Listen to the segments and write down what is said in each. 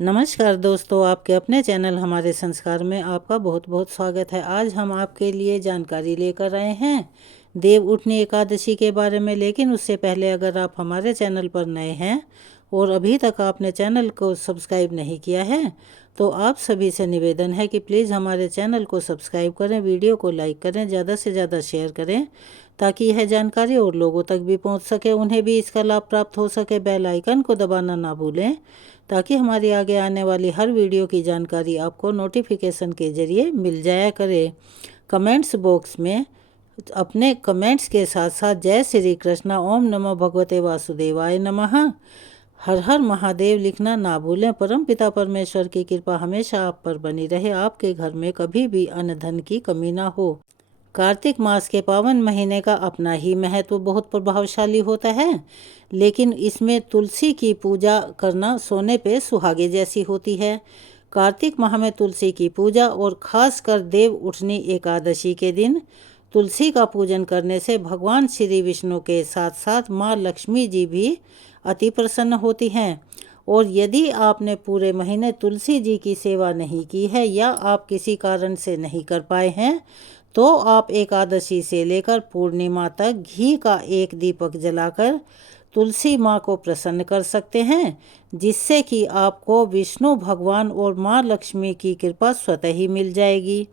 नमस्कार दोस्तों, आपके अपने चैनल हमारे संस्कार में आपका बहुत बहुत स्वागत है। आज हम आपके लिए जानकारी लेकर आए हैं देव उठनी एकादशी के बारे में। लेकिन उससे पहले अगर आप हमारे चैनल पर नए हैं और अभी तक आपने चैनल को सब्सक्राइब नहीं किया है तो आप सभी से निवेदन है कि प्लीज़ हमारे चैनल को सब्सक्राइब करें, वीडियो को लाइक करें, ज़्यादा से ज़्यादा शेयर करें ताकि यह जानकारी और लोगों तक भी पहुंच सके, उन्हें भी इसका लाभ प्राप्त हो सके। बेल आइकन को दबाना ना भूलें ताकि हमारी आगे आने वाली हर वीडियो की जानकारी आपको नोटिफिकेशन के ज़रिए मिल जाया करे। कमेंट्स बॉक्स में अपने कमेंट्स के साथ साथ जय श्री कृष्णा, ओम नमो भगवते वासुदेवाय नमः, हर हर महादेव लिखना ना भूलें। परम पिता परमेश्वर की कृपा हमेशा आप पर बनी रहे, आपके घर में कभी भी अन्न धन की कमी ना हो। कार्तिक मास के पावन महीने का अपना ही महत्व बहुत प्रभावशाली होता है, लेकिन इसमें तुलसी की पूजा करना सोने पे सुहागे जैसी होती है। कार्तिक माह में तुलसी की पूजा और खासकर देव उठनी एकादशी के दिन तुलसी का पूजन करने से भगवान श्री विष्णु के साथ साथ माँ लक्ष्मी जी भी अति प्रसन्न होती हैं। और यदि आपने पूरे महीने तुलसी जी की सेवा नहीं की है या आप किसी कारण से नहीं कर पाए हैं तो आप एकादशी से लेकर पूर्णिमा तक घी का एक दीपक जलाकर तुलसी माँ को प्रसन्न कर सकते हैं, जिससे कि आपको विष्णु भगवान और माँ लक्ष्मी की कृपा स्वतः ही मिल जाएगी।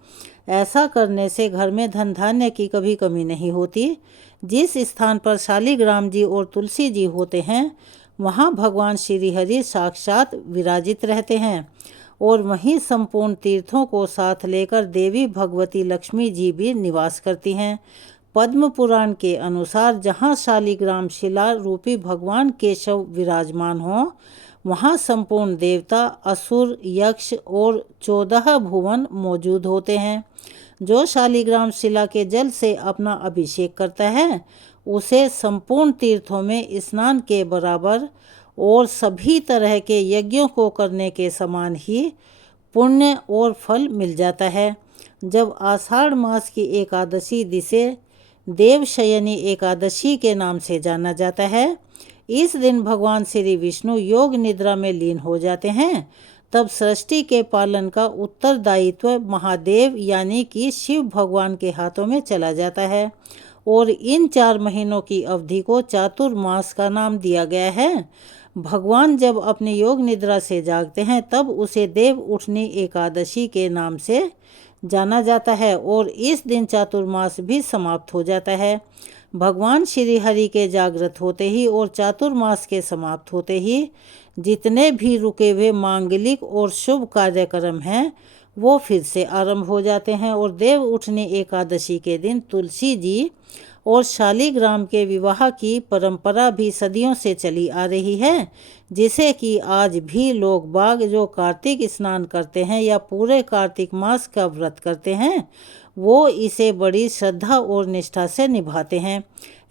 ऐसा करने से घर में धन धान्य की कभी कमी नहीं होती। जिस स्थान पर शालिग्राम जी और तुलसी जी होते हैं वहाँ भगवान श्री हरि साक्षात विराजित रहते हैं और वहीं संपूर्ण तीर्थों को साथ लेकर देवी भगवती लक्ष्मी जी भी निवास करती हैं। पद्म पुराण के अनुसार जहाँ शालिग्राम शिला रूपी भगवान केशव विराजमान हो वहाँ संपूर्ण देवता, असुर, यक्ष और 14 भुवन मौजूद होते हैं। जो शालिग्राम शिला के जल से अपना अभिषेक करता है उसे संपूर्ण तीर्थों में स्नान के बराबर और सभी तरह के यज्ञों को करने के समान ही पुण्य और फल मिल जाता है। जब आषाढ़ मास की एकादशी जिसे देवशयनी एकादशी के नाम से जाना जाता है, इस दिन भगवान श्री विष्णु योग निद्रा में लीन हो जाते हैं। तब सृष्टि के पालन का उत्तरदायित्व महादेव यानी कि शिव भगवान के हाथों में चला जाता है और इन 4 महीनों की अवधि को चातुर्मास का नाम दिया गया है। भगवान जब अपनी योग निद्रा से जागते हैं तब उसे देव उठनी एकादशी के नाम से जाना जाता है और इस दिन चातुर्मास भी समाप्त हो जाता है। भगवान श्री हरि के जागृत होते ही और चातुर्मास के समाप्त होते ही जितने भी रुके हुए मांगलिक और शुभ कार्यक्रम हैं वो फिर से आरंभ हो जाते हैं और देव उठनी एकादशी के दिन तुलसी जी और शालिग्राम के विवाह की परंपरा भी सदियों से चली आ रही है, जिसे कि आज भी लोग बाग जो कार्तिक स्नान करते हैं या पूरे कार्तिक मास का व्रत करते हैं वो इसे बड़ी श्रद्धा और निष्ठा से निभाते हैं।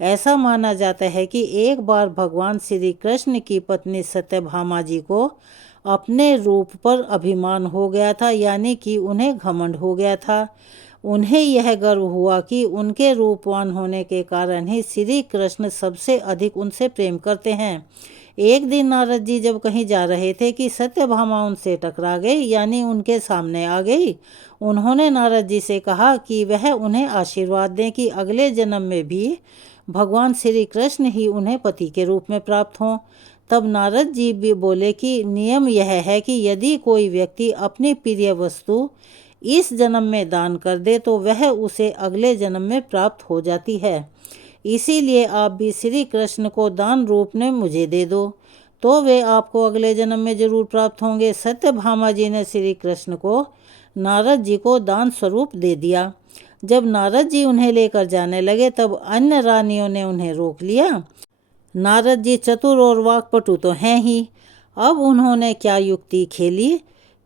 ऐसा माना जाता है कि एक बार भगवान श्री कृष्ण की पत्नी सत्यभामा जी को अपने रूप पर अभिमान हो गया था, यानी कि उन्हें घमंड हो गया था। उन्हें यह गर्व हुआ कि उनके रूपवान होने के कारण ही श्री कृष्ण सबसे अधिक उनसे प्रेम करते हैं। एक दिन नारद जी जब कहीं जा रहे थे कि सत्यभामा उनसे टकरा गई, यानी उनके सामने आ गई। उन्होंने नारद जी से कहा कि वह उन्हें आशीर्वाद दें कि अगले जन्म में भी भगवान श्री कृष्ण ही उन्हें पति के रूप में प्राप्त हों। तब नारद जी भी बोले कि नियम यह है कि यदि कोई व्यक्ति अपनी प्रिय वस्तु इस जन्म में दान कर दे तो वह उसे अगले जन्म में प्राप्त हो जाती है। इसीलिए आप भी श्री कृष्ण को दान रूप में मुझे दे दो तो वे आपको अगले जन्म में जरूर प्राप्त होंगे। सत्यभामा जी ने श्री कृष्ण को नारद जी को दान स्वरूप दे दिया। जब नारद जी उन्हें लेकर जाने लगे तब अन्य रानियों ने उन्हें रोक लिया। नारद जी चतुर और वाक्पटु तो हैं ही। अब उन्होंने क्या युक्ति खेली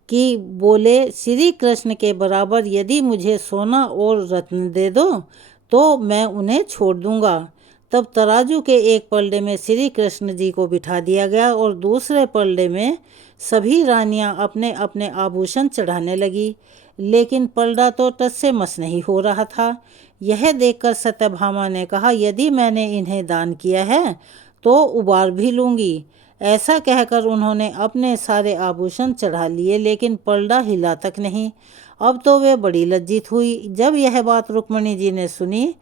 कि बोले श्री कृष्ण के बराबर यदि मुझे सोना और रत्न दे दो तो मैं उन्हें छोड़ दूंगा। तब तराजू के एक पलड़े में श्री कृष्ण जी को बिठा दिया गया और दूसरे पलड़े में सभी रानियां अपने अपने आभूषण चढ़ाने लगी, लेकिन पलड़ा तो टस से मस नहीं हो रहा था। यह देखकर सत्यभामा ने कहा, यदि मैंने इन्हें दान किया है तो उबार भी लूँगी, ऐसा कहकर उन्होंने अपने सारे आभूषण चढ़ा लिए, लेकिन पलड़ा हिला तक नहीं। अब तो वे बड़ी लज्जित हुई। जब यह बात रुक्मिणी जी ने सुनी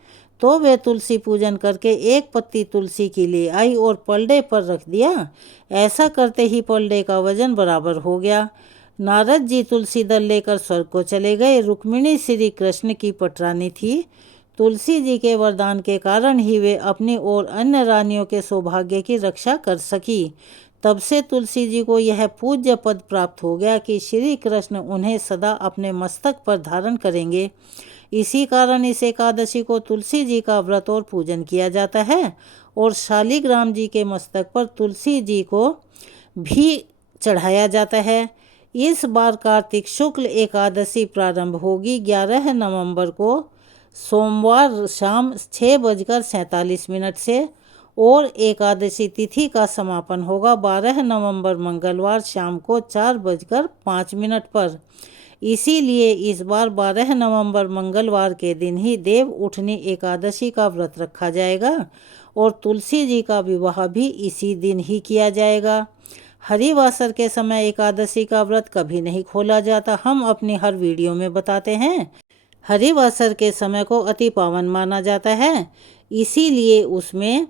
तो वे तुलसी पूजन करके एक पत्ती तुलसी की ले आई और पलड़े पर रख दिया। ऐसा करते ही पलड़े का वजन बराबर हो गया। नारद जी तुलसी दल लेकर स्वर्ग को चले गए। रुक्मिणी श्री कृष्ण की पटरानी थी। तुलसी जी के वरदान के कारण ही वे अपनी और अन्य रानियों के सौभाग्य की रक्षा कर सकी। तब से तुलसी जी को यह पूज्य पद प्राप्त हो गया कि श्री कृष्ण उन्हें सदा अपने मस्तक पर धारण करेंगे। इसी कारण इस एकादशी को तुलसी जी का व्रत और पूजन किया जाता है और शालिग्राम जी के मस्तक पर तुलसी जी को भी चढ़ाया जाता है। इस बार कार्तिक शुक्ल एकादशी प्रारंभ होगी 11 नवंबर को सोमवार शाम 6:47 से और एकादशी तिथि का समापन होगा 12 नवंबर मंगलवार शाम को 4:05 पर। इसीलिए इस बार 12 नवंबर मंगलवार के दिन ही देव उठनी एकादशी का व्रत रखा जाएगा और तुलसी जी का विवाह भी इसी दिन ही किया जाएगा। हरिवासर के समय एकादशी का व्रत कभी नहीं खोला जाता, हम अपनी हर वीडियो में बताते हैं। हरिवासर के समय को अति पावन माना जाता है, इसीलिए उसमें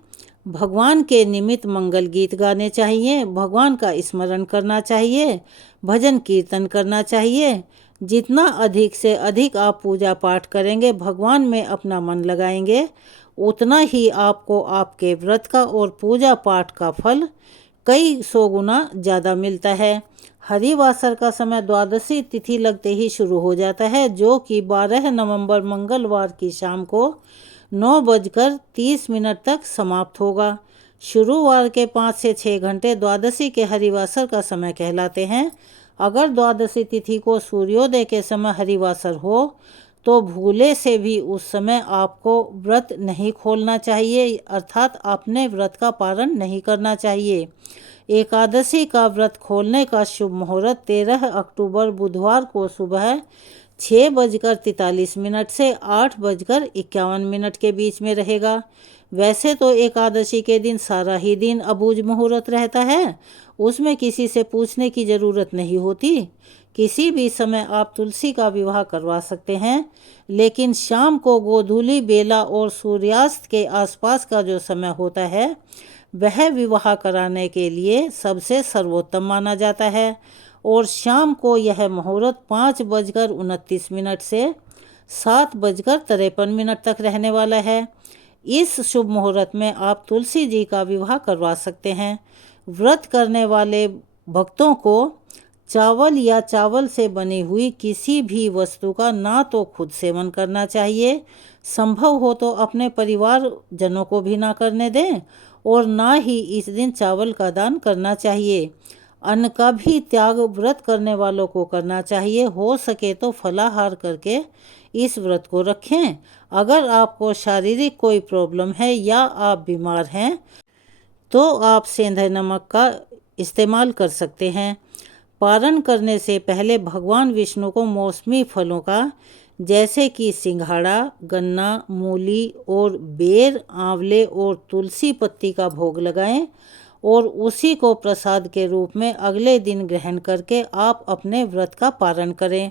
भगवान के निमित्त मंगल गीत गाने चाहिए, भगवान का स्मरण करना चाहिए, भजन कीर्तन करना चाहिए। जितना अधिक से अधिक आप पूजा पाठ करेंगे, भगवान में अपना मन लगाएंगे, उतना ही आपको आपके व्रत का और पूजा पाठ का फल कई 100 गुना ज़्यादा मिलता है। हरिवासर का समय द्वादशी तिथि लगते ही शुरू हो जाता है, जो कि 12 नवंबर मंगलवार की शाम को 9:30 तक समाप्त होगा। शुरुवार के 5 से 6 घंटे द्वादशी के हरिवासर का समय कहलाते हैं। अगर द्वादशी तिथि को सूर्योदय के समय हरिवासर हो तो भूले से भी उस समय आपको व्रत नहीं खोलना चाहिए, अर्थात अपने व्रत का पारण नहीं करना चाहिए। एकादशी का व्रत खोलने का शुभ मुहूर्त 13 अक्टूबर बुधवार को सुबह 6:43 से 8:51 के बीच में रहेगा। वैसे तो एकादशी के दिन सारा ही दिन अबूझ मुहूर्त रहता है, उसमें किसी से पूछने की ज़रूरत नहीं होती। किसी भी समय आप तुलसी का विवाह करवा सकते हैं, लेकिन शाम को गोधूली बेला और सूर्यास्त के आसपास का जो समय होता है वह विवाह कराने के लिए सबसे सर्वोत्तम माना जाता है और शाम को यह मुहूर्त 5:29 से 7:53 तक रहने वाला है। इस शुभ मुहूर्त में आप तुलसी जी का विवाह करवा सकते हैं। व्रत करने वाले भक्तों को चावल या चावल से बनी हुई किसी भी वस्तु का ना तो खुद सेवन करना चाहिए, संभव हो तो अपने परिवार जनों को भी ना करने दें, और ना ही इस दिन चावल का दान करना चाहिए। अन्न का भी त्याग व्रत करने वालों को करना चाहिए। हो सके तो फलाहार करके इस व्रत को रखें। अगर आपको शारीरिक कोई प्रॉब्लम है या आप बीमार हैं तो आप सेंधा नमक का इस्तेमाल कर सकते हैं। पारण करने से पहले भगवान विष्णु को मौसमी फलों का, जैसे कि सिंघाड़ा, गन्ना, मूली और बेर, आंवले और तुलसी पत्ती का भोग लगाएं और उसी को प्रसाद के रूप में अगले दिन ग्रहण करके आप अपने व्रत का पारण करें।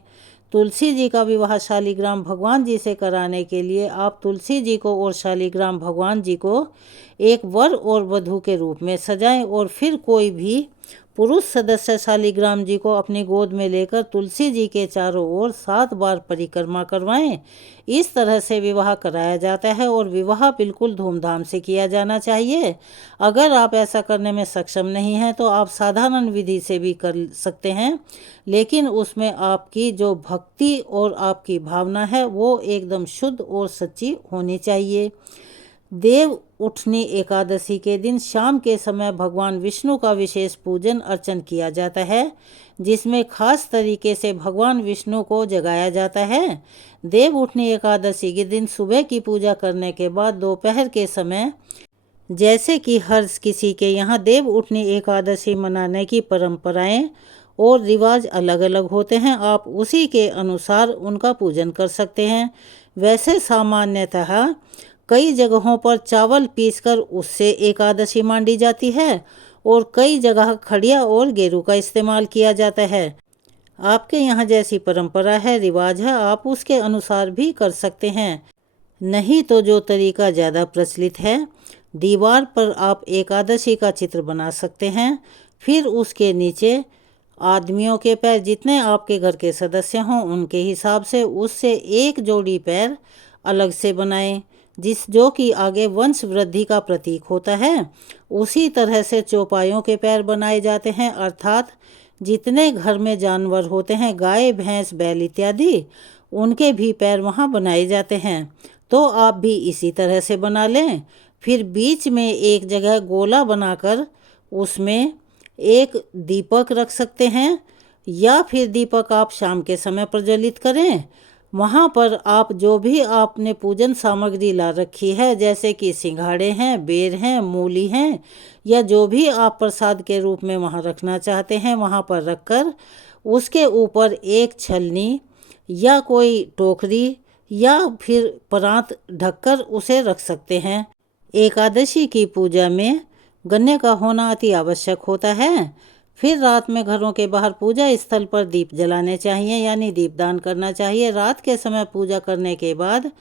तुलसी जी का विवाह शालिग्राम भगवान जी से कराने के लिए आप तुलसी जी को और शालिग्राम भगवान जी को एक वर और वधू के रूप में सजाएं और फिर कोई भी पुरुष सदस्य शालिग्राम जी को अपनी गोद में लेकर तुलसी जी के चारों ओर 7 बार परिक्रमा करवाएं। इस तरह से विवाह कराया जाता है और विवाह बिल्कुल धूमधाम से किया जाना चाहिए। अगर आप ऐसा करने में सक्षम नहीं हैं तो आप साधारण विधि से भी कर सकते हैं, लेकिन उसमें आपकी जो भक्ति और आपकी भावना है वो एकदम शुद्ध और सच्ची होनी चाहिए। देव उठनी एकादशी के दिन शाम के समय भगवान विष्णु का विशेष पूजन अर्चन किया जाता है, जिसमें खास तरीके से भगवान विष्णु को जगाया जाता है। देव उठनी एकादशी के दिन सुबह की पूजा करने के बाद दोपहर के समय, जैसे कि हर किसी के यहाँ देव उठनी एकादशी मनाने की परंपराएं और रिवाज अलग अलग होते हैं, आप उसी के अनुसार उनका पूजन कर सकते हैं। वैसे सामान्यतः कई जगहों पर चावल पीसकर उससे एकादशी मांडी जाती है और कई जगह खड़िया और गेरू का इस्तेमाल किया जाता है। आपके यहाँ जैसी परंपरा है, रिवाज है, आप उसके अनुसार भी कर सकते हैं। नहीं तो जो तरीका ज़्यादा प्रचलित है, दीवार पर आप एकादशी का चित्र बना सकते हैं। फिर उसके नीचे आदमियों के पैर, जितने आपके घर के सदस्य हों उनके हिसाब से उससे एक जोड़ी पैर अलग से बनाएं, जो कि आगे वंश वृद्धि का प्रतीक होता है। उसी तरह से चौपायों के पैर बनाए जाते हैं, अर्थात जितने घर में जानवर होते हैं, गाय भैंस बैल इत्यादि, उनके भी पैर वहाँ बनाए जाते हैं। तो आप भी इसी तरह से बना लें। फिर बीच में एक जगह गोला बनाकर उसमें एक दीपक रख सकते हैं, या फिर दीपक आप शाम के समय प्रज्वलित करें। वहाँ पर आप जो भी आपने पूजन सामग्री ला रखी है, जैसे कि सिंघाड़े हैं, बेर हैं, मूली हैं, या जो भी आप प्रसाद के रूप में वहाँ रखना चाहते हैं, वहाँ पर रखकर उसके ऊपर एक छलनी या कोई टोकरी या फिर परात ढककर उसे रख सकते हैं। एकादशी की पूजा में गन्ने का होना अति आवश्यक होता है। फिर रात में घरों के बाहर पूजा स्थल पर दीप जलाने चाहिए, यानी दीपदान करना चाहिए। रात के समय पूजा करने के बाद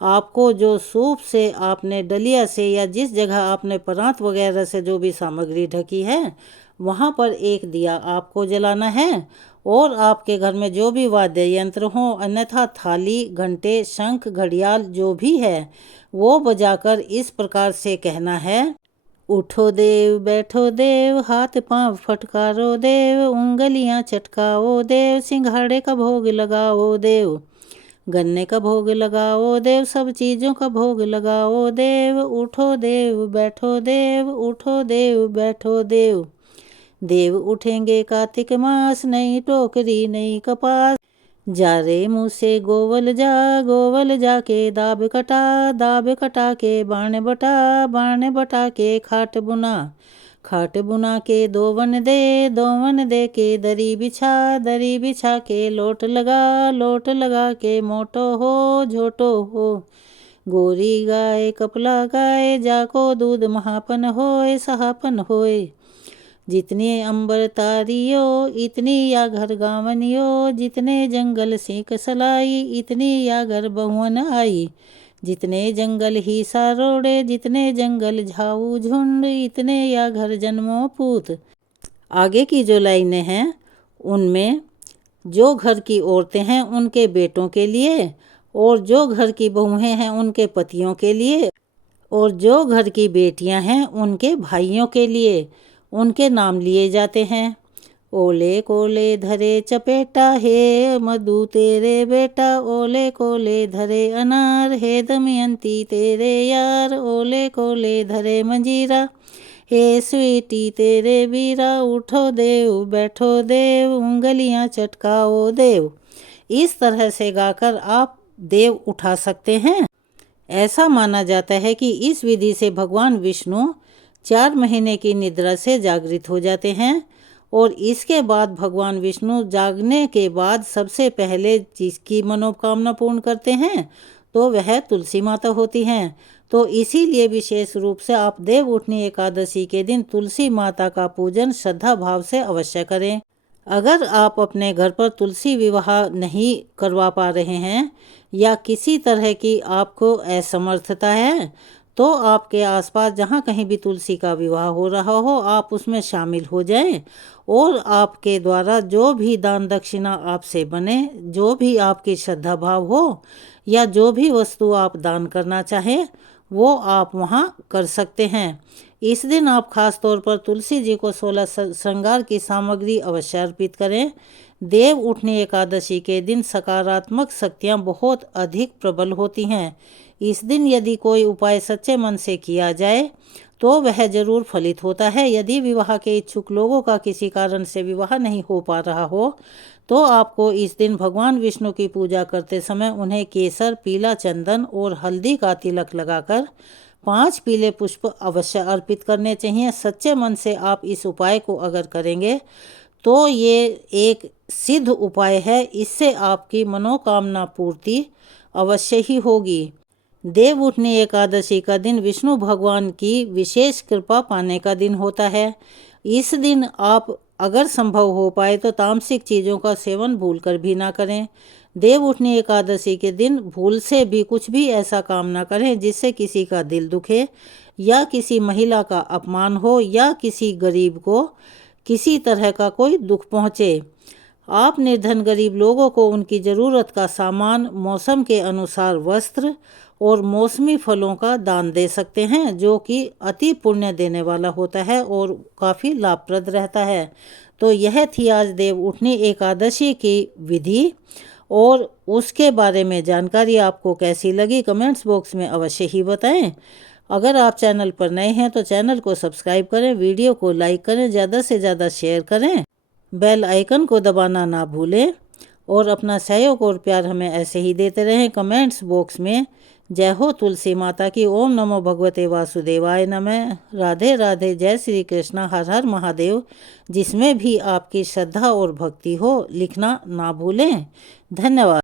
आपको जो सूप से आपने डलिया से या जिस जगह आपने परात वगैरह से जो भी सामग्री ढकी है, वहाँ पर एक दिया आपको जलाना है। और आपके घर में जो भी वाद्य यंत्र हों, अन्यथा थाली, घंटे, शंख, घड़ियाल जो भी है, वो बजाकर इस प्रकार से कहना है, उठो देव, बैठो देव, हाथ पांव फटकारो देव, उंगलियां चटकाओ देव, सिंघाड़े का भोग लगाओ देव, गन्ने का भोग लगाओ देव, सब चीज़ों का भोग लगाओ देव, उठो देव, बैठो देव, उठो देव, बैठो देव। देव उठेंगे कार्तिक मास, नई टोकरी नई कपास, जा रे मुँह से गोवल जा के दाब कटा के बाण बटा के खाट बुना के दोवन दे के दरी बिछा के लोट लगा के मोटो हो झोटो हो, गोरी गाय कपला गाय, जाको दूध महापन होए सहापन होए, जितने अंबर तारियो इतनी या घर गावनियो, जितने जंगल सीख सलाई इतनी या घर बहुवन आई, जितने जंगल ही सारोड़े जितने जंगल झाऊ झुंड, इतने या घर जन्मो पूत। आगे की जो लाइनें हैं उनमें जो घर की औरतें हैं उनके बेटों के लिए, और जो घर की बहुएं हैं उनके पतियों के लिए, और जो घर की बेटियां हैं उनके भाइयों के लिए उनके नाम लिए जाते हैं। ओले कोले धरे चपेटा, हे मधु तेरे बेटा, ओले कोले धरे अनार, हे दमयंती तेरे यार, ओले कोले धरे मंजीरा, हे स्वीटी तेरे बीरा, उठो देव, बैठो देव, उंगलियां चटकाओ देव। इस तरह से गाकर आप देव उठा सकते हैं। ऐसा माना जाता है कि इस विधि से भगवान विष्णु 4 महीने की निद्रा से जागृत हो जाते हैं, और इसके बाद भगवान विष्णु जागने के बाद सबसे पहले जिसकी मनोकामना पूर्ण करते हैं तो वह तुलसी माता होती हैं। तो इसीलिए विशेष रूप से आप देव उठनी एकादशी के दिन तुलसी माता का पूजन श्रद्धा भाव से अवश्य करें। अगर आप अपने घर पर तुलसी विवाह नहीं करवा पा रहे हैं या किसी तरह की आपको असमर्थता है, तो आपके आसपास जहाँ कहीं भी तुलसी का विवाह हो रहा हो, आप उसमें शामिल हो जाएं, और आपके द्वारा जो भी दान दक्षिणा आपसे बने, जो भी आपकी श्रद्धा भाव हो, या जो भी वस्तु आप दान करना चाहें, वो आप वहाँ कर सकते हैं। इस दिन आप खास तौर पर तुलसी जी को 16 श्रृंगार की सामग्री अवश्य अर्पित करें। देव उठनी एकादशी के दिन सकारात्मक शक्तियाँ बहुत अधिक प्रबल होती हैं। इस दिन यदि कोई उपाय सच्चे मन से किया जाए तो वह जरूर फलित होता है। यदि विवाह के इच्छुक लोगों का किसी कारण से विवाह नहीं हो पा रहा हो, तो आपको इस दिन भगवान विष्णु की पूजा करते समय उन्हें केसर, पीला चंदन और हल्दी का तिलक लगाकर 5 पीले पुष्प अवश्य अर्पित करने चाहिए। सच्चे मन से आप इस उपाय को अगर करेंगे तो ये एक सिद्ध उपाय है, इससे आपकी मनोकामना पूर्ति अवश्य ही होगी। देव उठनी एकादशी का दिन विष्णु भगवान की विशेष कृपा पाने का दिन होता है। इस दिन आप अगर संभव हो पाए तो तामसिक चीज़ों का सेवन भूलकर भी ना करें। देव उठनी एकादशी के दिन भूल से भी कुछ भी ऐसा काम ना करें जिससे किसी का दिल दुखे या किसी महिला का अपमान हो या किसी गरीब को किसी तरह का कोई दुख पहुँचे। आप निर्धन गरीब लोगों को उनकी ज़रूरत का सामान, मौसम के अनुसार वस्त्र और मौसमी फलों का दान दे सकते हैं, जो कि अति पुण्य देने वाला होता है और काफ़ी लाभप्रद रहता है। तो यह थी आज देव उठनी एकादशी की विधि, और उसके बारे में जानकारी आपको कैसी लगी कमेंट्स बॉक्स में अवश्य ही बताएं। अगर आप चैनल पर नए हैं तो चैनल को सब्सक्राइब करें, वीडियो को लाइक करें, ज़्यादा से ज़्यादा शेयर करें, बेल आइकन को दबाना ना भूलें और अपना सहयोग और प्यार हमें ऐसे ही देते रहें। कमेंट्स बॉक्स में जय हो तुलसी माता की, ओम नमो भगवते वासुदेवाय नमः, राधे राधे, जय श्री कृष्ण, हर हर महादेव, जिसमें भी आपकी श्रद्धा और भक्ति हो लिखना ना भूलें। धन्यवाद।